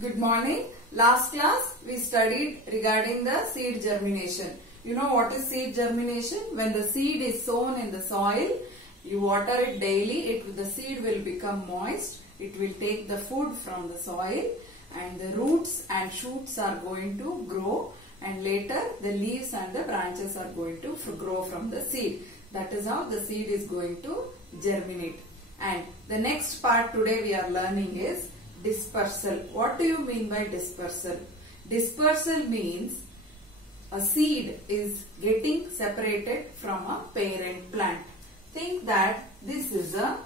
Good morning. Last class we studied regarding the seed germination. You know what is seed germination? When the seed is sown in the soil, you water it daily, the seed will become moist. It will take the food from the soil and the roots and shoots are going to grow, and later the leaves and the branches are going to grow from the seed. That is how the seed is going to germinate. And the next part today we are learning is dispersal. What do you mean by dispersal? Dispersal means a seed is getting separated from a parent plant. Think that this is a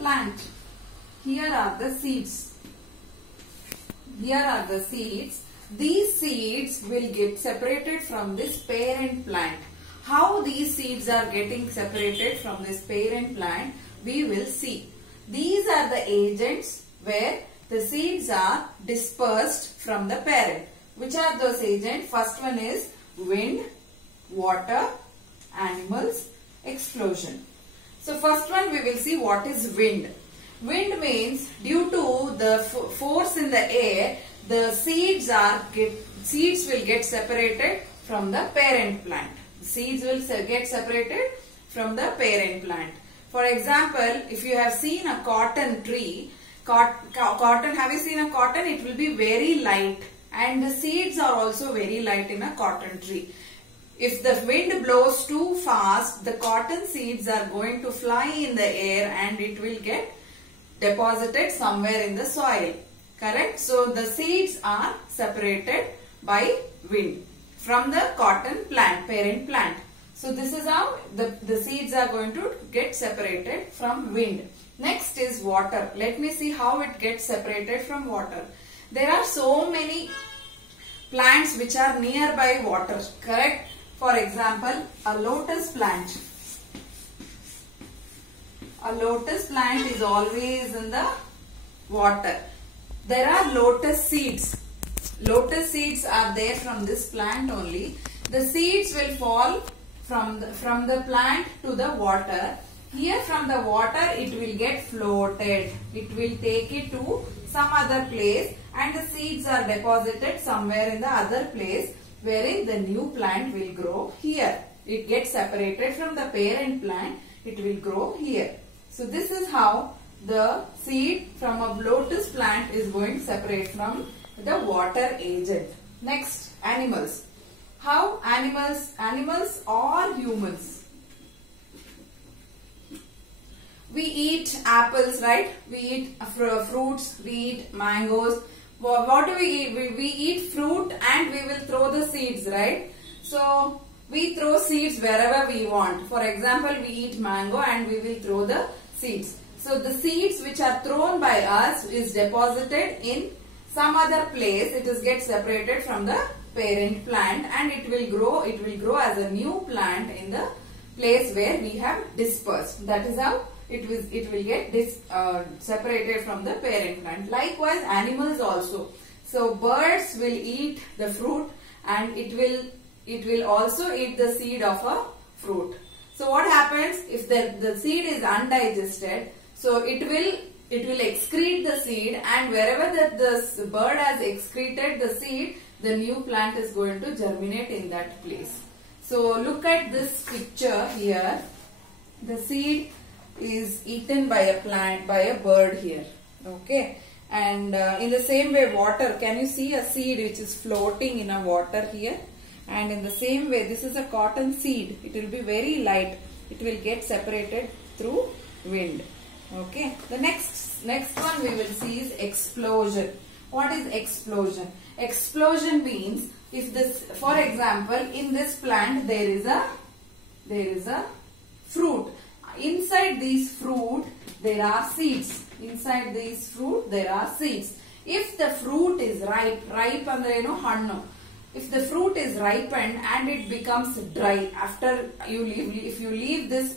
plant. Here are the seeds. Here are the seeds. These seeds will get separated from this parent plant. How these seeds are getting separated from this parent plant, we will see. These are the agents where the seeds are dispersed from the parent. Which are those agents? First one is wind, water, animals, explosion. So first one we will see what is wind. Wind means due to the force in the air, the seeds will get separated from the parent plant. Seeds will get separated from the parent plant. For example, if you have seen a cotton tree, have you seen a cotton? It will be very light, and the seeds are also very light in a cotton tree. If the wind blows too fast, the cotton seeds are going to fly in the air and it will get deposited somewhere in the soil. Correct? So the seeds are separated by wind from the cotton plant, parent plant. So this is how the seeds are going to get separated from wind. Next is water. Let me see how it gets separated from water. There are so many plants which are nearby water. Correct? For example, a lotus plant. A lotus plant is always in the water. There are lotus seeds. Lotus seeds are there from this plant only. The seeds will fall from the plant to the water. Here from the water it will get floated. It will take it to some other place and the seeds are deposited somewhere in the other place wherein the new plant will grow here. It gets separated from the parent plant. It will grow here. So this is how the seed from a lotus plant is going to separate from the water agent. Next, animals. How animals or humans? We eat apples, right? We eat fruits, we eat mangoes. What do we eat? We eat fruit and we will throw the seeds, right? So we throw seeds wherever we want. For example, we eat mango and we will throw the seeds. So the seeds which are thrown by us is deposited in some other place. It is get separated from the parent plant and it will grow as a new plant in the place where we have dispersed. That is how it will get separated from the parent plant. Likewise, animals also. So birds will eat the fruit and it will also eat the seed of a fruit. So what happens if the seed is undigested? So it will excrete the seed, and wherever the bird has excreted the seed, the new plant is going to germinate in that place. So look at this picture here. The seed is eaten by a bird here. Okay. And in the same way, water. Can you see a seed which is floating in a water here? And in the same way, this is a cotton seed. It will be very light. It will get separated through wind. Okay. The next one we will see is explosion. What is explosion? Explosion means if this, for example, in this plant there is a fruit. Inside these fruit there are seeds. Inside these fruit there are seeds. If the fruit is ripe andre ಏನು ಹಣ್ಣು. If the fruit is ripened and it becomes dry, if you leave this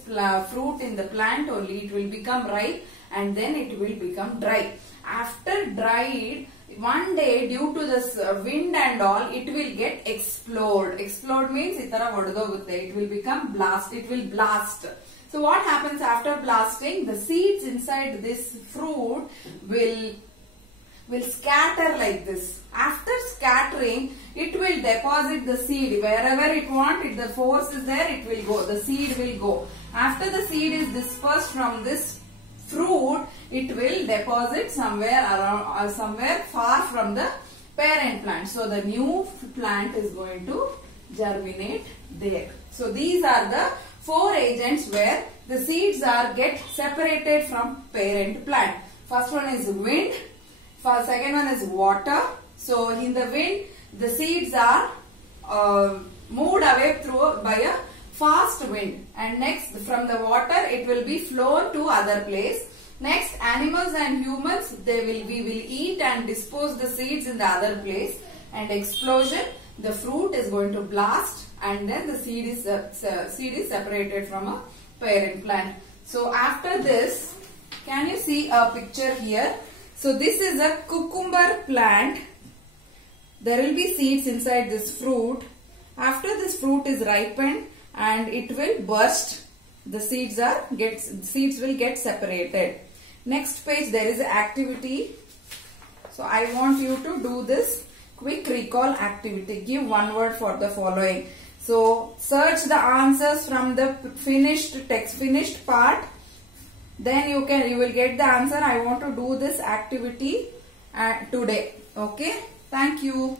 fruit in the plant only, it will become ripe and then it will become dry. After dried, one day due to this wind and all, it will get explode. Explode means it will become blast. It will blast. So what happens after blasting? The seeds inside this fruit will scatter like this. After scattering, it will deposit the seed wherever it wants. If the force is there, it will go. The seed will go. After the seed is dispersed from this fruit, it will deposit somewhere around or somewhere far from the parent plant. So the new plant is going to germinate there. So these are the 4 agents where the seeds get separated from parent plant. First one is wind. Second one is water. So in the wind, the seeds are moved away by a fast wind. And next, from the water, it will be flown to other place. Next, animals and humans, we will eat and dispose the seeds in the other place. And explosion, the fruit is going to blast, and then the seed is separated from a parent plant. So after this, can you see a picture here? So this is a cucumber plant. There will be seeds inside this fruit. After this fruit is ripened and it will burst, the seeds will get separated. Next page, there is an activity. So I want you to do this quick recall activity. Give one word for the following. So search the answers from the finished part. Then you will get the answer. I want to do this activity today. Okay. Thank you.